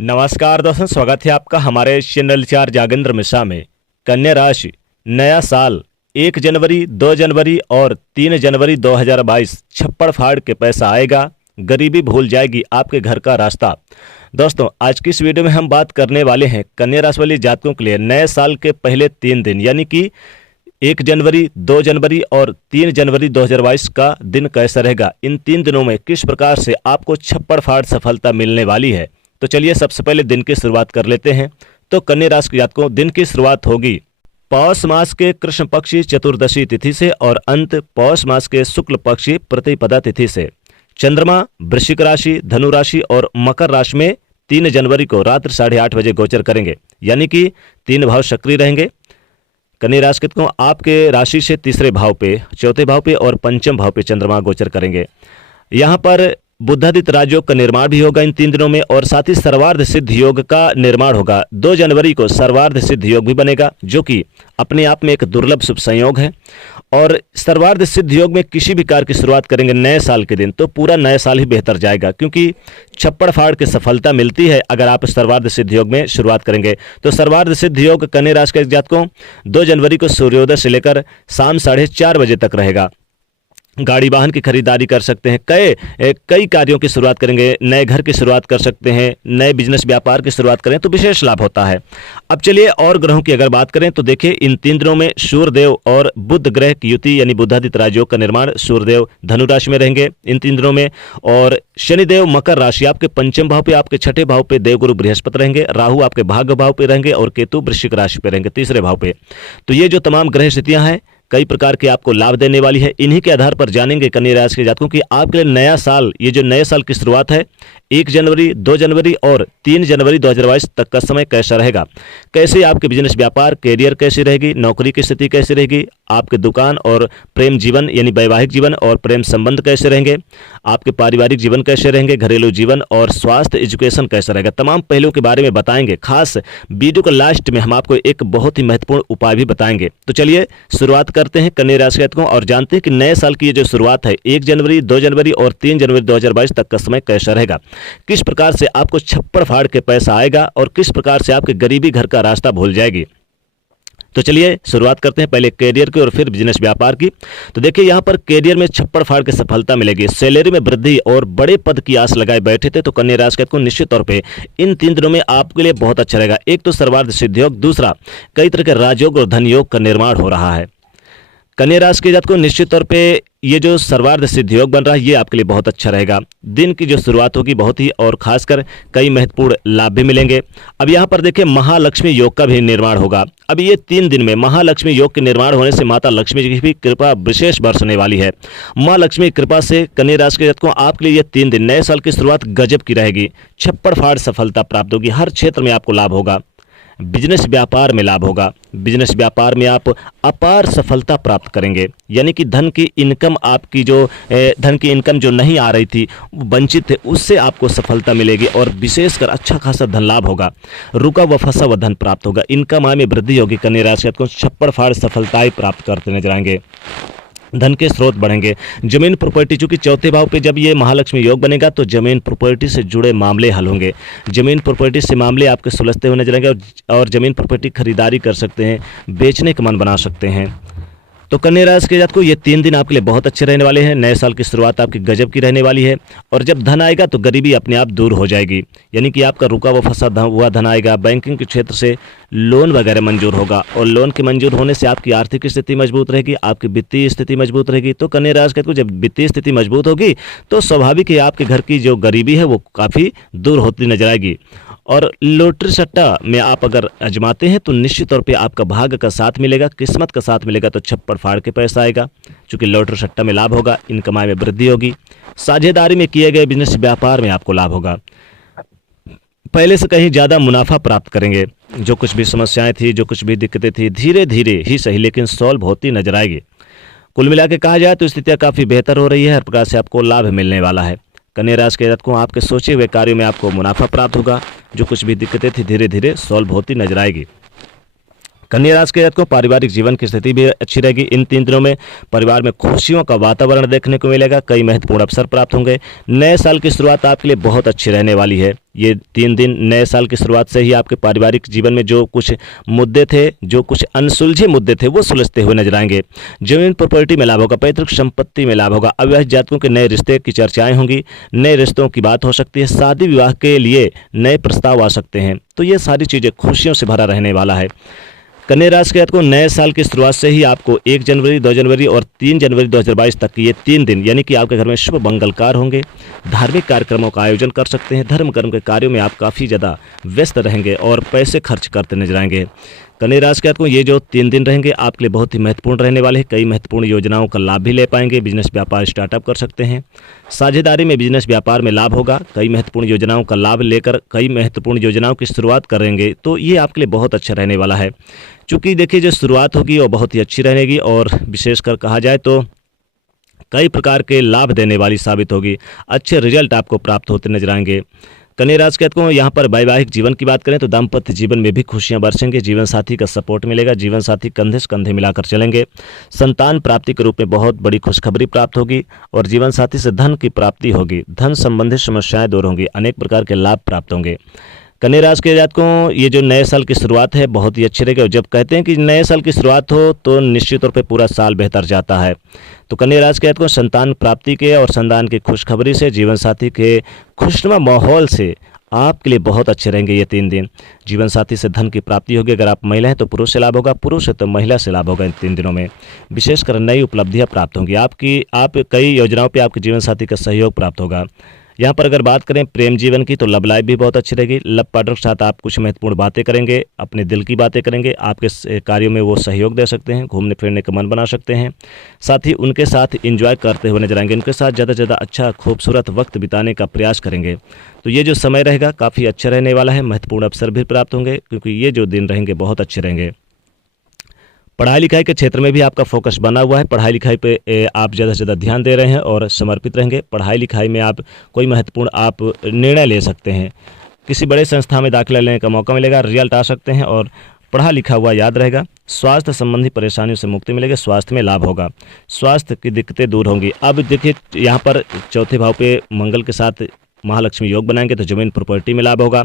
नमस्कार दोस्तों, स्वागत है आपका हमारे चैनल चार जागेंद्र मिश्रा में। कन्या राशि, नया साल 1 जनवरी, 2 जनवरी और 3 जनवरी 2022 छप्पड़ फाड़ के पैसा आएगा, गरीबी भूल जाएगी आपके घर का रास्ता। दोस्तों, आज की इस वीडियो में हम बात करने वाले हैं कन्या राशि वाले जातकों के लिए नए साल के पहले 3 दिन यानी कि 1 जनवरी, 2 जनवरी और 3 जनवरी 2022 का दिन कैसा रहेगा। इन 3 दिनों में किस प्रकार से आपको छप्पड़ फाड़ सफलता मिलने वाली है। तो चलिए सबसे पहले दिन की शुरुआत कर लेते हैं। तो कन्या राशि के जातकों, दिन की शुरुआत होगी पौष मास के कृष्ण पक्षी चतुर्दशी तिथि से और अंत पौष मास के शुक्ल पक्षी प्रतिपदा तिथि से। चंद्रमा वृश्चिक राशि, धनु राशि और मकर राशि में 3 जनवरी को रात्रि 8:30 बजे गोचर करेंगे, यानी कि 3 भाव सक्रिय रहेंगे। कन्या राशि के जातकों, आपके राशि से तीसरे भाव पे, चौथे भाव पे और पंचम भाव पे चंद्रमा गोचर करेंगे। यहाँ पर बुधादित्य राजयोग का निर्माण भी होगा इन 3 दिनों में और साथ ही सर्वार्ध सिद्ध योग का निर्माण होगा। 2 जनवरी को सर्वार्ध सिद्ध योग भी बनेगा, जो कि अपने आप में एक दुर्लभ शुभ संयोग है। और सर्वार्ध सिद्ध योग में किसी भी कार्य की शुरुआत करेंगे नए साल के दिन तो पूरा नया साल ही बेहतर जाएगा, क्योंकि छप्पड़ फाड़ की सफलता मिलती है अगर आप सर्वार्ध सिद्ध योग में शुरुआत करेंगे। तो सर्वार्ध सिद्ध योग कन्या राशि के जातकों 2 जनवरी को सूर्योदय से लेकर शाम 4:30 बजे तक रहेगा। गाड़ी वाहन की खरीदारी कर सकते हैं, कई कार्यों की शुरुआत करेंगे, नए घर की शुरुआत कर सकते हैं, नए बिजनेस व्यापार की शुरुआत करें तो विशेष लाभ होता है। अब चलिए और ग्रहों की अगर बात करें तो देखिए इन 3 दिनों में सूर्यदेव और बुध ग्रह की युति यानी बुधादित्य राजयोग का निर्माण। सूर्यदेव धनु राशि में रहेंगे इन 3 दिनों में और शनिदेव मकर राशि आपके पंचम भाव पे, आपके छठे भाव पे देवगुरु बृहस्पति रहेंगे, राहु आपके भाग्य भाव पे रहेंगे और केतु वृश्चिक राशि पे रहेंगे तीसरे भाव पे। तो ये जो तमाम ग्रह स्थितियां हैं कई प्रकार के आपको लाभ देने वाली है। इन्हीं के आधार पर जानेंगे कन्या राशि के जातकों की आपके लिए नया साल, ये जो नए साल की शुरुआत है 1 जनवरी, 2 जनवरी और 3 जनवरी 2022 तक का समय कैसा रहेगा। कैसे आपके बिजनेस व्यापार, कैरियर कैसी रहेगी, नौकरी की स्थिति कैसी रहेगी, आपके दुकान और प्रेम जीवन यानी वैवाहिक जीवन और प्रेम संबंध कैसे रहेंगे, आपके पारिवारिक जीवन कैसे रहेंगे, घरेलू जीवन और स्वास्थ्य एजुकेशन कैसा रहेगा। तमाम पहलुओं के बारे में बताएंगे। खास वीडियो के लास्ट में हम आपको एक बहुत ही महत्वपूर्ण उपाय भी बताएंगे। तो चलिए शुरुआत करते हैं कन्या राशि के जातकों और जानते हैं कि नए साल की ये जो शुरुआत है 1 जनवरी, 2 जनवरी और 3 जनवरी 2022 तक का समय कैसा रहेगा। किस प्रकार से आपको छप्पड़ फाड़ के पैसा आएगा और किस प्रकार से आपके गरीबी घर का रास्ता भूल जाएगी। तो चलिए शुरुआत करते हैं पहले कैरियर की और फिर बिजनेस व्यापार की। तो देखिए यहाँ पर कैरियर में छप्पड़ फाड़ के सफलता मिलेगी, सैलरी में वृद्धि और बड़े पद की आस लगाए बैठे थे तो कन्या राशि को निश्चित तौर पे इन 3 दिनों में आपके लिए बहुत अच्छा रहेगा। एक तो सर्वार्थ सिद्ध योग, दूसरा कई तरह के राजयोग और धन योग का निर्माण हो रहा है। कन्या राशि के जातकों निश्चित तौर पे ये जो सर्वार्ध सिद्ध योग बन रहा है ये आपके लिए बहुत अच्छा रहेगा। दिन की जो शुरुआत होगी बहुत ही और खासकर कई महत्वपूर्ण लाभ भी मिलेंगे। अब यहाँ पर देखिए महालक्ष्मी योग का भी निर्माण होगा। अब ये 3 दिन में महालक्ष्मी योग के निर्माण होने से माता लक्ष्मी जी की भी कृपा विशेष बरसने वाली है। माँ लक्ष्मी कृपा से कन्या राशि के जातकों आपके लिए ये 3 दिन नए साल की शुरुआत गजब की रहेगी। छप्पड़ फाड़ सफलता प्राप्त होगी, हर क्षेत्र में आपको लाभ होगा। बिजनेस व्यापार में लाभ होगा, बिजनेस व्यापार में आप अपार सफलता प्राप्त करेंगे, यानी कि धन की इनकम आपकी जो धन की इनकम जो नहीं आ रही थी, वंचित थे, उससे आपको सफलता मिलेगी और विशेषकर अच्छा खासा धन लाभ होगा। रुका व फंसा हुआ धन प्राप्त होगा, इनकम आय में वृद्धि होगी। कन्या राशि को छप्पड़ फाड़ सफलताएं प्राप्त करते नजर आएंगे, धन के स्रोत बढ़ेंगे। जमीन प्रॉपर्टी, चूंकि चौथे भाव पे जब ये महालक्ष्मी योग बनेगा तो जमीन प्रॉपर्टी से जुड़े मामले हल होंगे। जमीन प्रॉपर्टी से मामले आपके सुलझते हुए नजर आएंगे और जमीन प्रॉपर्टी खरीदारी कर सकते हैं, बेचने का मन बना सकते हैं। तो कन्या राशि के जातकों ये 3 दिन आपके लिए बहुत अच्छे रहने वाले हैं। नए साल की शुरुआत आपकी गजब की रहने वाली है और जब धन आएगा तो गरीबी अपने आप दूर हो जाएगी, यानी कि आपका रुका व फंसा हुआ धन आएगा। बैंकिंग के क्षेत्र से लोन वगैरह मंजूर होगा और लोन के मंजूर होने से आपकी आर्थिक स्थिति मजबूत रहेगी, आपकी वित्तीय स्थिति मजबूत रहेगी। तो कन्या राशि के जातकों जब वित्तीय स्थिति मजबूत होगी तो स्वाभाविक है आपके घर की जो गरीबी है वो काफ़ी दूर होती नजर आएगी। और लॉटरी सट्टा में आप अगर आजमाते हैं तो निश्चित तौर पे आपका भाग्य का साथ मिलेगा, किस्मत का साथ मिलेगा तो छप्पड़ फाड़ के पैसा आएगा। चूंकि लॉटरी सट्टा में लाभ होगा, इनकम आय में वृद्धि होगी। साझेदारी में किए गए बिजनेस व्यापार में आपको लाभ होगा, पहले से कहीं ज़्यादा मुनाफा प्राप्त करेंगे। जो कुछ भी समस्याएं थी, जो कुछ भी दिक्कतें थी, धीरे धीरे ही सही लेकिन सॉल्व होती नजर आएगी। कुल मिला के कहा जाए तो स्थितियाँ काफ़ी बेहतर हो रही है, हर प्रकार से आपको लाभ मिलने वाला है। कन्या राशि के जातकों आपके सोचे हुए कार्यों में आपको मुनाफा प्राप्त होगा, जो कुछ भी दिक्कतें थी धीरे धीरे सॉल्व होती नजर आएगी। कन्या राशि के जातकों को पारिवारिक जीवन की स्थिति भी अच्छी रहेगी। इन 3 दिनों में परिवार में खुशियों का वातावरण देखने को मिलेगा। कई महत्वपूर्ण अवसर प्राप्त होंगे। नए साल की शुरुआत आपके लिए बहुत अच्छी रहने वाली है। ये 3 दिन नए साल की शुरुआत से ही आपके पारिवारिक जीवन में जो कुछ मुद्दे थे, जो कुछ अनसुलझे मुद्दे थे, वो सुलझते हुए नजर आएंगे। जमीन प्रॉपर्टी में लाभ होगा। पैतृक संपत्ति में लाभ होगा। अविवाहित जातकों के नए रिश्ते की चर्चाएं होंगी। नए रिश्तों की बात हो सकती है। शादी विवाह के लिए नए प्रस्ताव आ सकते हैं। तो ये सारी चीज़ें खुशियों से भरा रहने वाला है। कन्या राशि के जातकों को नए साल की शुरुआत से ही आपको 1 जनवरी, 2 जनवरी और 3 जनवरी 2022 तक की ये 3 दिन यानी कि आपके घर में शुभ मंगलकार होंगे। धार्मिक कार्यक्रमों का आयोजन कर सकते हैं। धर्म कर्म के कार्यों में आप काफ़ी ज़्यादा व्यस्त रहेंगे और पैसे खर्च करते नजर आएंगे। कन्या राशि के जातकों को ये जो 3 दिन रहेंगे आपके लिए बहुत ही महत्वपूर्ण रहने वाले हैं। कई महत्वपूर्ण योजनाओं का लाभ भी ले पाएंगे। बिजनेस व्यापार स्टार्टअप कर सकते हैं। साझेदारी में बिजनेस व्यापार में लाभ होगा। कई महत्वपूर्ण योजनाओं का लाभ लेकर कई महत्वपूर्ण योजनाओं की शुरुआत करेंगे। तो ये आपके लिए बहुत अच्छा रहने वाला है। चूँकि देखिए जो शुरुआत होगी वो बहुत ही अच्छी रहेगी और विशेषकर कहा जाए तो कई प्रकार के लाभ देने वाली साबित होगी। अच्छे रिजल्ट आपको प्राप्त होते नजर आएंगे। कन्या राशि के जातकों को यहाँ पर वैवाहिक जीवन की बात करें तो दाम्पत्य जीवन में भी खुशियां बरसेंगे। जीवन साथी का सपोर्ट मिलेगा। जीवन साथी कंधे से कंधे मिलाकर चलेंगे। संतान प्राप्ति के रूप में बहुत बड़ी खुशखबरी प्राप्त होगी और जीवन साथी से धन की प्राप्ति होगी। धन संबंधित समस्याएं दूर होंगी। अनेक प्रकार के लाभ प्राप्त होंगे। कन्या राशि के जातकों को ये जो नए साल की शुरुआत है बहुत ही अच्छी रहेगी। और जब कहते हैं कि नए साल की शुरुआत हो तो निश्चित तौर पे पूरा साल बेहतर जाता है। तो कन्या राशि के जातकों को संतान प्राप्ति के और संतान की खुशखबरी से, जीवन साथी के खुशनुमा माहौल से आपके लिए बहुत अच्छे रहेंगे ये 3 दिन। जीवन साथी से धन की प्राप्ति होगी। अगर आप महिला हैं तो पुरुष से लाभ होगा। पुरुष है तो महिला से लाभ होगा। इन 3 दिनों में विशेषकर नई उपलब्धियां प्राप्त होंगी। आप कई योजनाओं पे आपके जीवन साथी का सहयोग प्राप्त होगा। यहाँ पर अगर बात करें प्रेम जीवन की तो लव लाइफ भी बहुत अच्छी रहेगी। लव पार्टनर के साथ आप कुछ महत्वपूर्ण बातें करेंगे। अपने दिल की बातें करेंगे। आपके कार्यों में वो सहयोग दे सकते हैं। घूमने फिरने का मन बना सकते हैं। साथ ही उनके साथ एंजॉय करते हुए नजर आएंगे। उनके साथ ज़्यादा से ज़्यादा अच्छा खूबसूरत वक्त बिताने का प्रयास करेंगे। तो ये जो समय रहेगा काफ़ी अच्छा रहने वाला है। महत्वपूर्ण अवसर भी प्राप्त होंगे क्योंकि ये जो दिन रहेंगे बहुत अच्छे रहेंगे। पढ़ाई लिखाई के क्षेत्र में भी आपका फोकस बना हुआ है। पढ़ाई लिखाई पे आप ज़्यादा से ज़्यादा ध्यान दे रहे हैं और समर्पित रहेंगे। पढ़ाई लिखाई में आप कोई महत्वपूर्ण आप निर्णय ले सकते हैं। किसी बड़े संस्था में दाखिला लेने का मौका मिलेगा। रिजल्ट आ सकते हैं और पढ़ा लिखा हुआ याद रहेगा। स्वास्थ्य संबंधी परेशानियों से मुक्ति मिलेगी। स्वास्थ्य में लाभ होगा। स्वास्थ्य की दिक्कतें दूर होंगी। अब देखिए यहाँ पर चौथे भाव पे मंगल के साथ महालक्ष्मी योग बनाएंगे तो जमीन प्रॉपर्टी में लाभ होगा।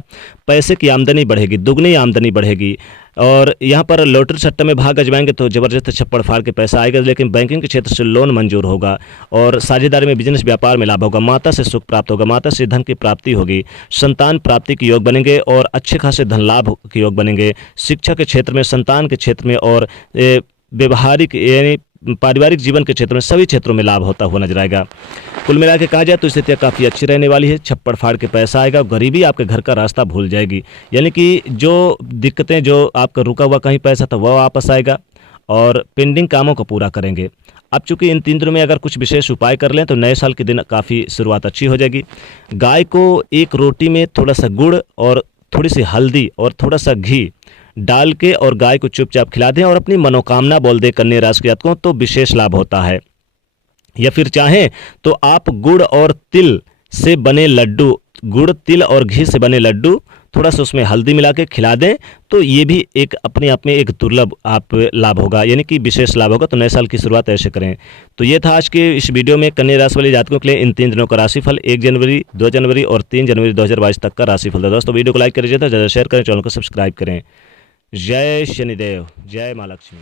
पैसे की आमदनी बढ़ेगी। दुगनी आमदनी बढ़ेगी। और यहाँ पर लॉटरी सट्टा में भाग आजमाएंगे तो ज़बरदस्त छप्पड़ फाड़ के पैसा आएगा। लेकिन बैंकिंग के क्षेत्र से लोन मंजूर होगा और साझेदारी में बिजनेस व्यापार में लाभ होगा। माता से सुख प्राप्त होगा। माता से धन की प्राप्ति होगी। संतान प्राप्ति के योग बनेंगे और अच्छे खासे धन लाभ के योग बनेंगे। शिक्षा के क्षेत्र में, संतान के क्षेत्र में और व्यवहारिक यानी पारिवारिक जीवन के क्षेत्र में सभी क्षेत्रों में लाभ होता हुआ नजर आएगा। कुल मिला के कहा जाए तो स्थितियाँ काफ़ी अच्छी रहने वाली है। छप्पड़ फाड़ के पैसा आएगा। गरीबी आपके घर का रास्ता भूल जाएगी। यानी कि जो दिक्कतें, जो आपका रुका हुआ कहीं पैसा था वह वापस आएगा और पेंडिंग कामों को पूरा करेंगे। अब चूंकि इन 3 दिनों में अगर कुछ विशेष उपाय कर लें तो नए साल के दिन काफ़ी शुरुआत अच्छी हो जाएगी। गाय को एक रोटी में थोड़ा सा गुड़ और थोड़ी सी हल्दी और थोड़ा सा घी डाल के और गाय को चुपचाप खिला दें और अपनी मनोकामना बोल दें कन्या राशि के जातकों तो विशेष लाभ होता है। या फिर चाहें तो आप गुड़ और तिल से बने लड्डू, गुड़ तिल और घी से बने लड्डू थोड़ा सा उसमें हल्दी मिला के खिला दें तो ये भी एक अपने आप में एक दुर्लभ आप लाभ होगा, यानी कि विशेष लाभ होगा। तो नए साल की शुरुआत ऐसे करें। तो ये था आज के इस वीडियो में कन्या राशि वाले जातकों के लिए इन 3 दिनों का राशिफल। 1 जनवरी, 2 जनवरी और 3 जनवरी 2022 तक का राशिफल था। दोस्तों वीडियो को लाइक करिए, ज़्यादा शेयर करें, चैनल को सब्सक्राइब करें। जय शनिदेव, जय माँ लक्ष्मी।